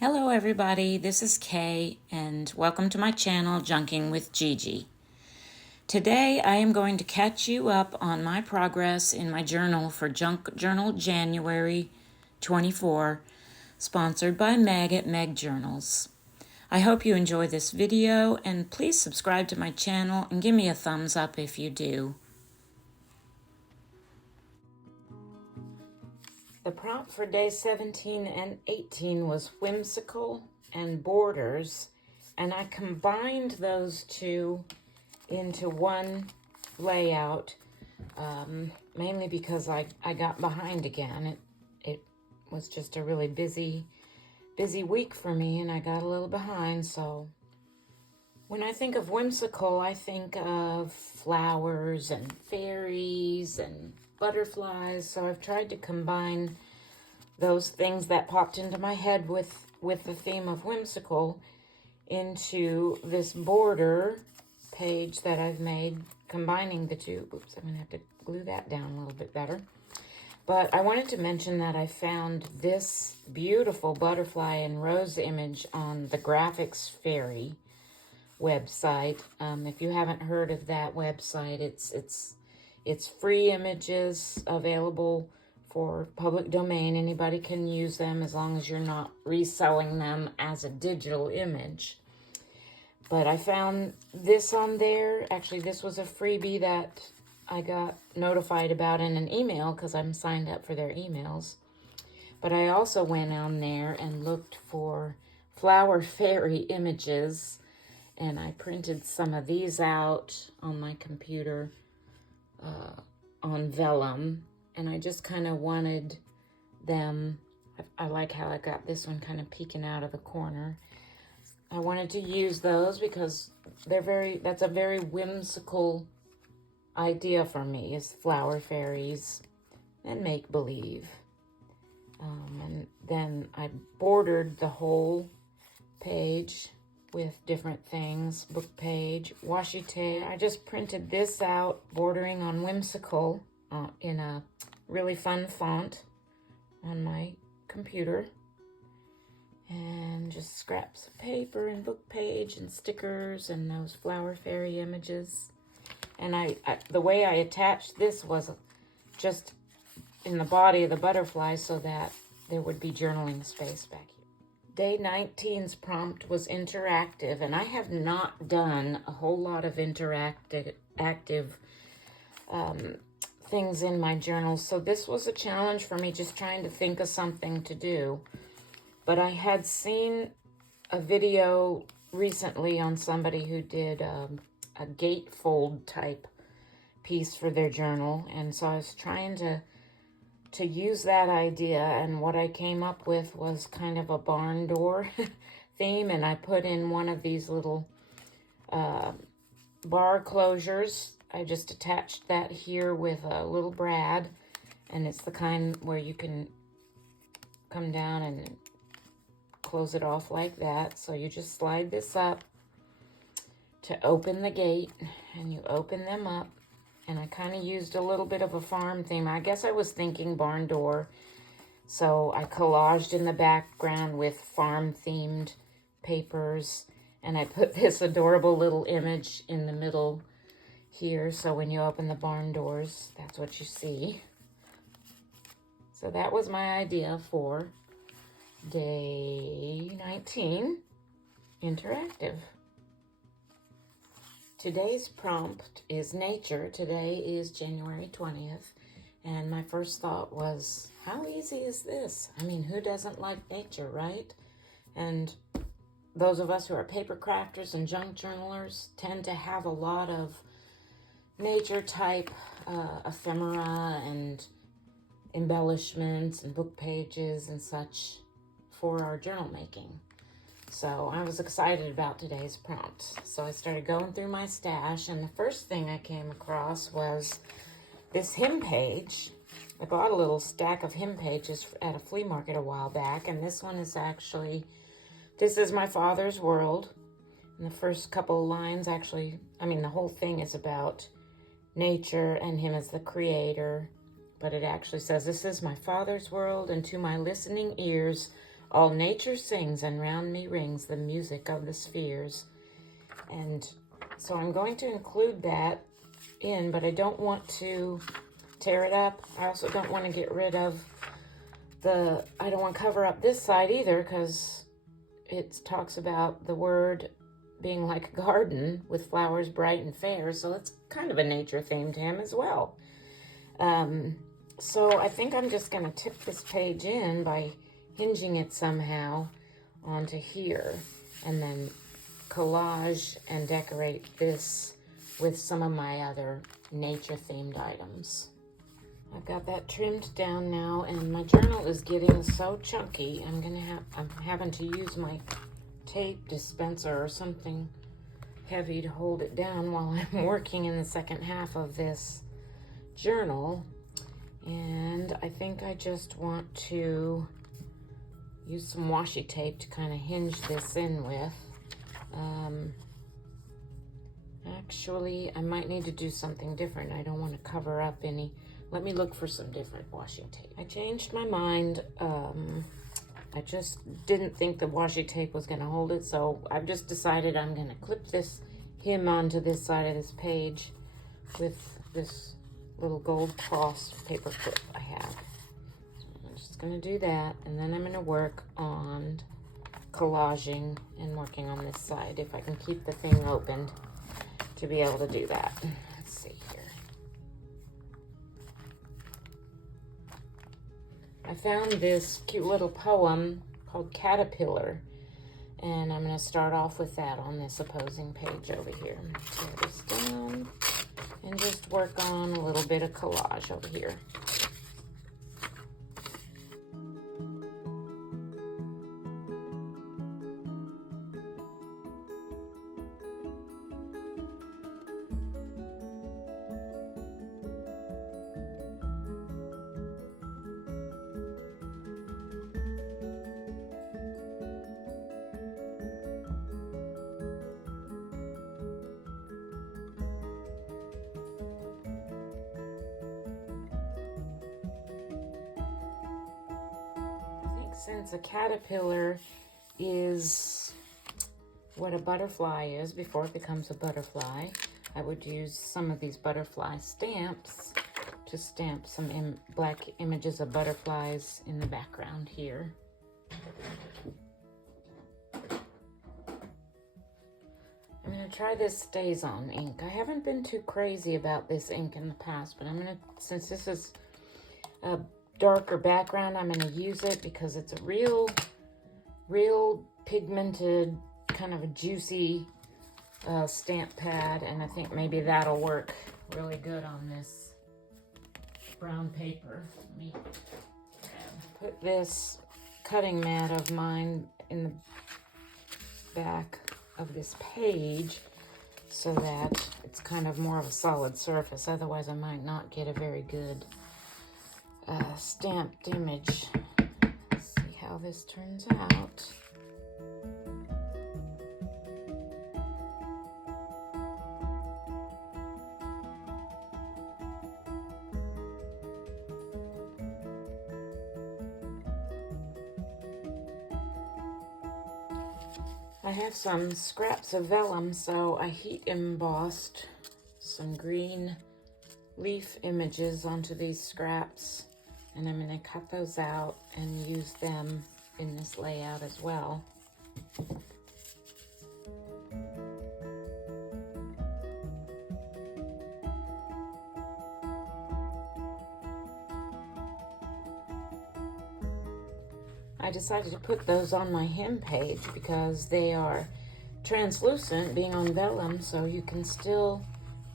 Hello everybody, this is Kay and welcome to my channel Junking with Gigi. Today I am going to catch you up on my progress in my journal for Junk Journal January 24, sponsored by Meg at Meg Journals. I hope you enjoy this video and please subscribe to my channel and give me a thumbs up if you do. The prompt for day 17 and 18 was whimsical and borders, and I combined those two into one layout, mainly because I got behind again. It was just a really busy week for me, and I got a little behind. So when I think of whimsical, I think of flowers and fairies and butterflies. So I've tried to combine those things that popped into my head with the theme of whimsical into this border page that I've made, combining the two. Oops, I'm gonna have to glue that down a little bit better. But I wanted to mention that I found this beautiful butterfly and rose image on the Graphics Fairy website. If you haven't heard of that website, it's free images available for public domain. Anybody can use them as long as you're not reselling them as a digital image. But I found this on there. Actually, this was a freebie that I got notified about in an email because I'm signed up for their emails. But I also went on there and looked for flower fairy images, and I printed some of these out on my computer on vellum, and I just kind of wanted them. I like how I got this one kind of peeking out of the corner. I wanted to use those because that's a very whimsical idea for me, is flower fairies and make-believe. And then I bordered the whole page with different things. Book page, washi tape. I just printed this out, bordering on whimsical in a really fun font on my computer. And just scraps of paper and book page and stickers and those flower fairy images. And the way I attached this was just in the body of the butterfly so that there would be journaling space back here. Day 19's prompt was interactive, and I have not done a whole lot of interactive things in my journal. So this was a challenge for me, just trying to think of something to do. But I had seen a video recently on somebody who did a gatefold type piece for their journal. And so I was trying to use that idea. And what I came up with was kind of a barn door theme. And I put in one of these little bar closures. I just attached that here with a little brad. And it's the kind where you can come down and close it off like that. So you just slide this up to open the gate, and you open them up. And I kind of used a little bit of a farm theme. I guess I was thinking barn door, so I collaged in the background with farm themed papers, and I put this adorable little image in the middle here, so when you open the barn doors, that's what you see. So that was my idea for day 19, interactive. Today's prompt is nature. Today is January 20th, and my first thought was, how easy is this? I mean, who doesn't like nature, right? And those of us who are paper crafters and junk journalers tend to have a lot of nature type ephemera and embellishments and book pages and such for our journal making. So I was excited about today's prompt. So I started going through my stash, and the first thing I came across was this hymn page. I bought a little stack of hymn pages at a flea market a while back, and this one is actually, this is my father's world. And the first couple of lines actually, the whole thing is about nature and him as the creator. But it actually says, this is my father's world, and to my listening ears, All nature sings and round me rings the music of the spheres. And so I'm going to include that in, but I don't want to tear it up. I also don't want to get rid of I don't want to cover up this side either, because it talks about the word being like a garden with flowers bright and fair. So it's kind of a nature theme to him as well. So I think I'm just going to tip this page in by hinging it somehow onto here, and then collage and decorate this with some of my other nature themed items. I've got that trimmed down now, and my journal is getting so chunky. I'm having to use my tape dispenser or something heavy to hold it down while I'm working in the second half of this journal. And I think I just want to use some washi tape to kind of hinge this in with. Actually, I might need to do something different. I don't want to cover up any. Let me look for some different washi tape. I changed my mind. I just didn't think the washi tape was going to hold it, so I've just decided I'm going to clip him onto this side of this page with this little gold cross paper clip I have. So I'm just going to do that, and then I'm going to work on collaging and working on this side, if I can keep the thing opened to be able to do that. Let's see here. I found this cute little poem called Caterpillar, and I'm going to start off with that on this opposing page over here. Tear this down and just work on a little bit of collage over here. Since a caterpillar is what a butterfly is before it becomes a butterfly, I would use some of these butterfly stamps to stamp some black images of butterflies in the background here. I'm going to try this StazOn ink. I haven't been too crazy about this ink in the past, but since this is a darker background, I'm going to use it because it's a real pigmented, kind of a juicy stamp pad, and I think maybe that'll work really good on this brown paper. Let me put this cutting mat of mine in the back of this page so that it's kind of more of a solid surface. Otherwise, I might not get a very good stamped image. Let's see how this turns out. I have some scraps of vellum, so I heat embossed some green leaf images onto these scraps, and I'm going to cut those out and use them in this layout as well. I decided to put those on my hem page because they are translucent, being on vellum, so you can still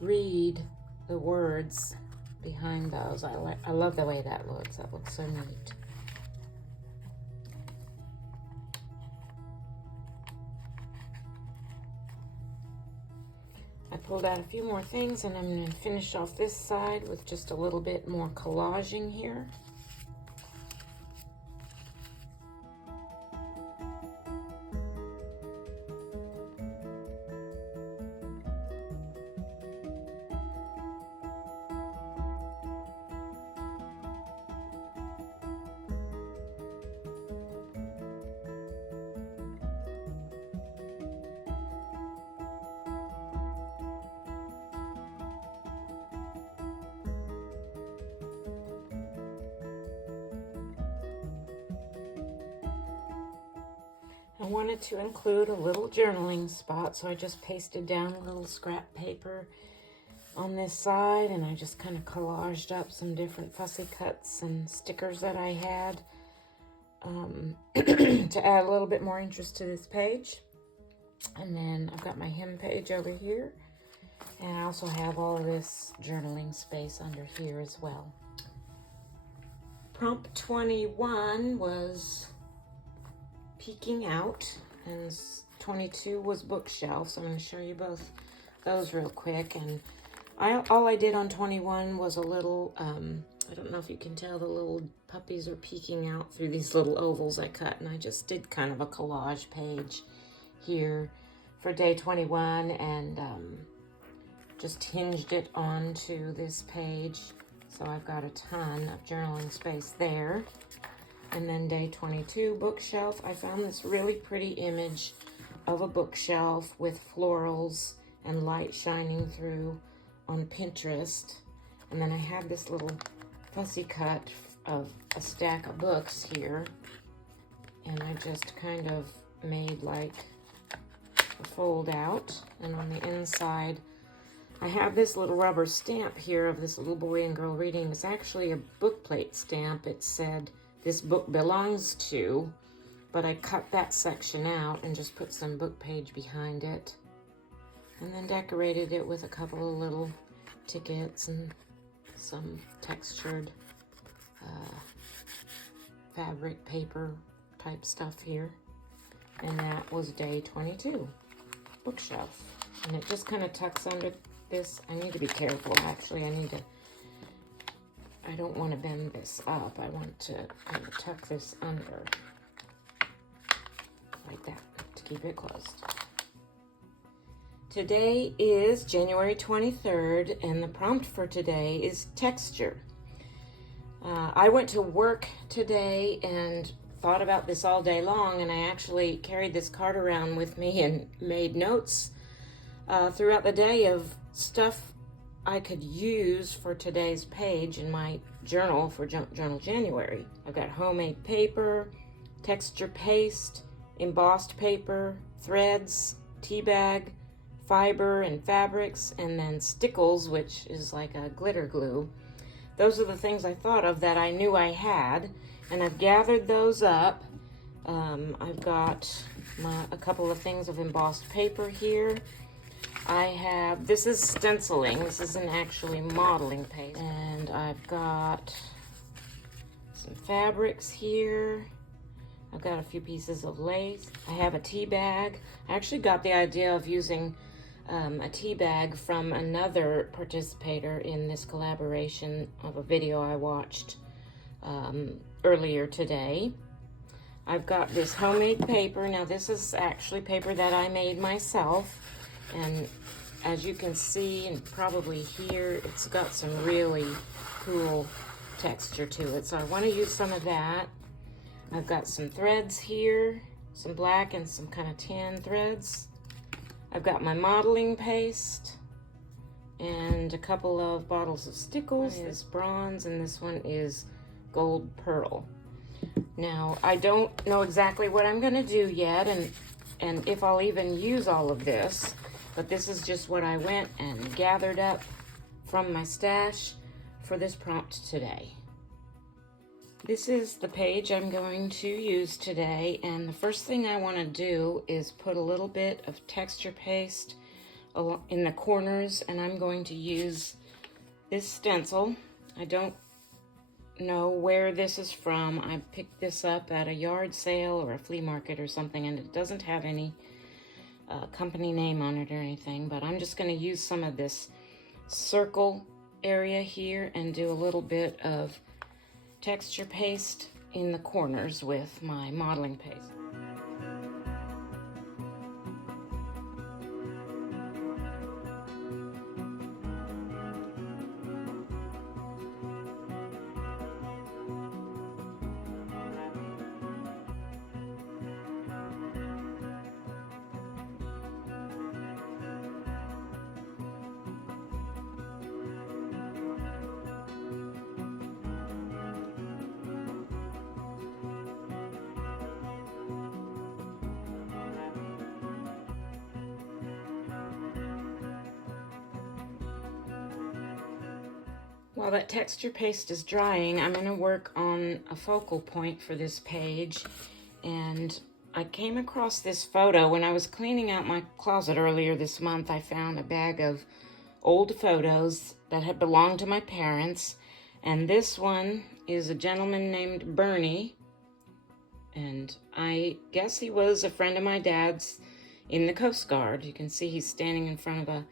read the words behind those. I love the way that looks. That looks so neat. I pulled out a few more things, and I'm going to finish off this side with just a little bit more collaging here. wanted to include a little journaling spot, so I just pasted down a little scrap paper on this side, and I just kind of collaged up some different fussy cuts and stickers that I had to add a little bit more interest to this page. And then I've got my hymn page over here, and I also have all of this journaling space under here as well. Prompt 21 was peeking out, and 22 was bookshelf, so I'm going to show you both those real quick. And all I did on 21 was a little, I don't know if you can tell, the little puppies are peeking out through these little ovals I cut, and I just did kind of a collage page here for day 21, and just hinged it onto this page, so I've got a ton of journaling space there. And then day 22, bookshelf. I found this really pretty image of a bookshelf with florals and light shining through on Pinterest. And then I have this little fussy cut of a stack of books here, and I just kind of made like a fold out, and on the inside I have this little rubber stamp here of this little boy and girl reading. It's actually a book plate stamp. It said, "This book belongs to," but I cut that section out and just put some book page behind it, and then decorated it with a couple of little tickets and some textured fabric paper type stuff here. And that was day 22, bookshelf. And it just kind of tucks under this. I need to be careful, actually. I don't want to bend this up. I want to kind of tuck this under like that to keep it closed. Today is January 23rd, and the prompt for today is texture. I went to work today and thought about this all day long, and I actually carried this card around with me and made notes throughout the day of stuff I could use for today's page in my journal for Journal January. I've got homemade paper, texture paste, embossed paper, threads, tea bag, fiber and fabrics, and then stickles, which is like a glitter glue. Those are the things I thought of that I knew I had, and I've gathered those up. I've got a couple of things of embossed paper here. This is stenciling. This isn't actually modeling paste. And I've got some fabrics here. I've got a few pieces of lace. I have a tea bag. I actually got the idea of using a tea bag from another participator in this collaboration of a video I watched earlier today. I've got this homemade paper. Now this is actually paper that I made myself, and as you can see and probably hear, it's got some really cool texture to it, so I want to use some of that. I've got some threads here, some black and some kind of tan threads. I've got my modeling paste and a couple of bottles of stickles. This is bronze and this one is gold pearl. Now, I don't know exactly what I'm going to do yet, and if I'll even use all of this, but this is just what I went and gathered up from my stash for this prompt today. This is the page I'm going to use today, and the first thing I want to do is put a little bit of texture paste in the corners, and I'm going to use this stencil. I don't know where this is from. I picked this up at a yard sale or a flea market or something, and it doesn't have any company name on it or anything, but I'm just going to use some of this circle area here and do a little bit of texture paste in the corners with my modeling paste. While that texture paste is drying, I'm going to work on a focal point for this page. And I came across this photo when I was cleaning out my closet earlier this month. I found a bag of old photos that had belonged to my parents. And this one is a gentleman named Bernie. And I guess he was a friend of my dad's in the Coast Guard. You can see he's standing in front of a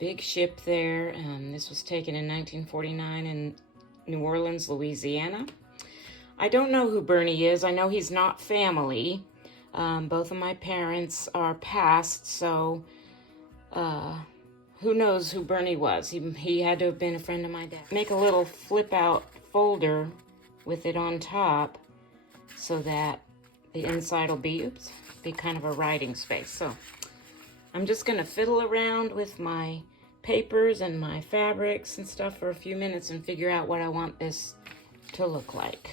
big ship there. This was taken in 1949 in New Orleans, Louisiana. I don't know who Bernie is. I know he's not family. Both of my parents are passed, so who knows who Bernie was. He had to have been a friend of my dad. Make a little flip out folder with it on top so that the inside will be kind of a writing space. So I'm just going to fiddle around with my papers and my fabrics and stuff for a few minutes and figure out what I want this to look like.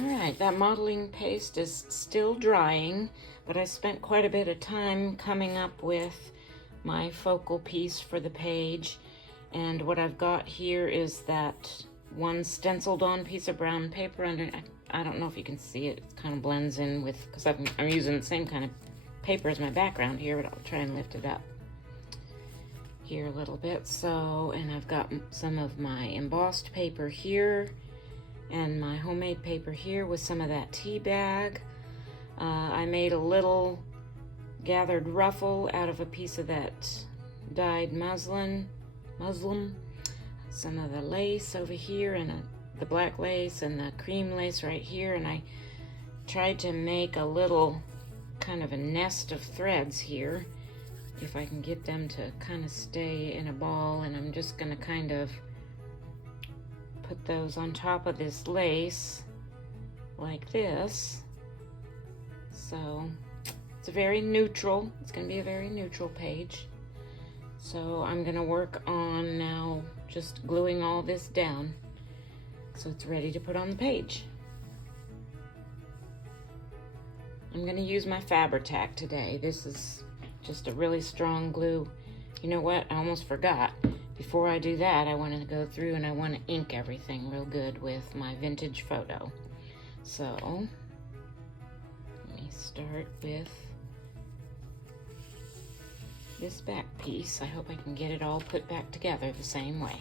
Alright, that modeling paste is still drying, but I spent quite a bit of time coming up with my focal piece for the page. And what I've got here is that one stenciled on piece of brown paper under. I don't know if you can see it. It kind of blends in with, because I'm using the same kind of paper as my background here, but I'll try and lift it up here a little bit. So, and I've got some of my embossed paper here and my homemade paper here with some of that tea bag. I made a little gathered ruffle out of a piece of that dyed muslin, some of the lace over here, and the black lace and the cream lace right here, and I tried to make a little kind of a nest of threads here, if I can get them to kind of stay in a ball. And I'm just going to kind of put those on top of this lace like this. So it's a very neutral, it's going to be a very neutral page. So I'm going to work on now just gluing all this down so it's ready to put on the page. I'm going to use my Fabri-Tac today. This is just a really strong glue. You know what? I almost forgot. Before I do that, I want to go through and I want to ink everything real good with my vintage photo. So let me start with this back piece. I hope I can get it all put back together the same way.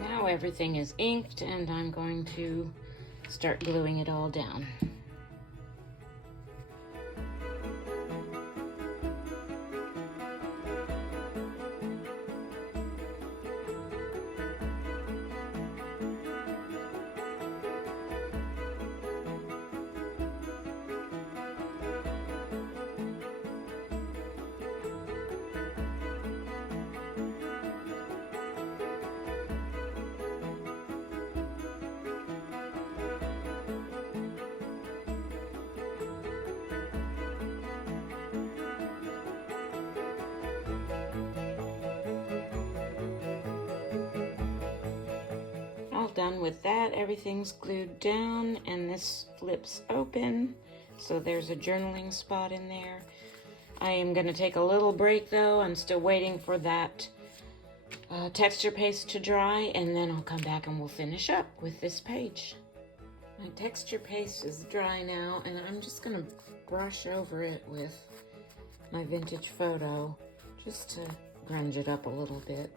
Now everything is inked and I'm going to start gluing it all down. Done with that, everything's glued down and this flips open, so there's a journaling spot in there. I am going to take a little break though. I'm still waiting for that texture paste to dry, and then I'll come back and we'll finish up with this page. My texture paste is dry now, and I'm just going to brush over it with my vintage photo just to grunge it up a little bit.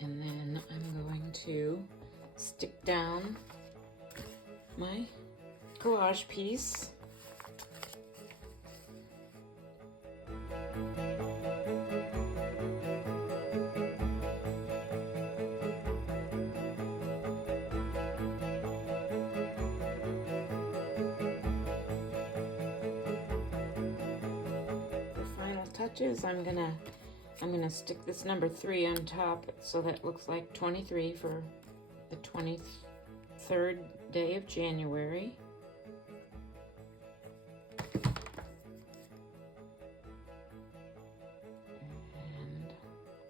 And then I'm going to stick down my collage piece. Touches, I'm gonna stick this number 3 on top so that looks like 23 for the 23rd day of January. And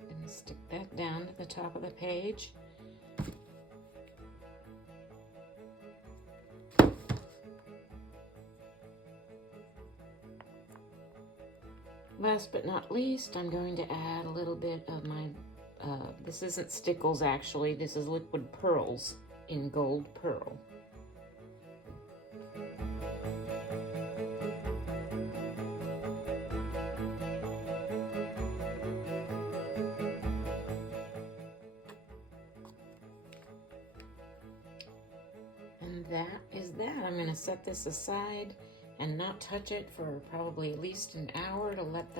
I'm gonna stick that down to the top of the page. Last but not least, I'm going to add a little bit of my, this isn't Stickles actually, this is Liquid Pearls in Gold Pearl. And that is that. I'm going to set this aside and not touch it for probably at least an hour to let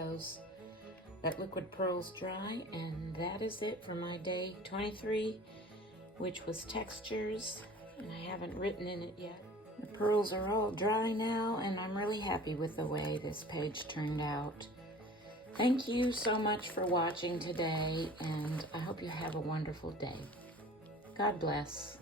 that liquid pearls dry. And that is it for my day 23, which was textures, and I haven't written in it yet. The pearls are all dry now, and I'm really happy with the way this page turned out. Thank you so much for watching today, and I hope you have a wonderful day. God bless.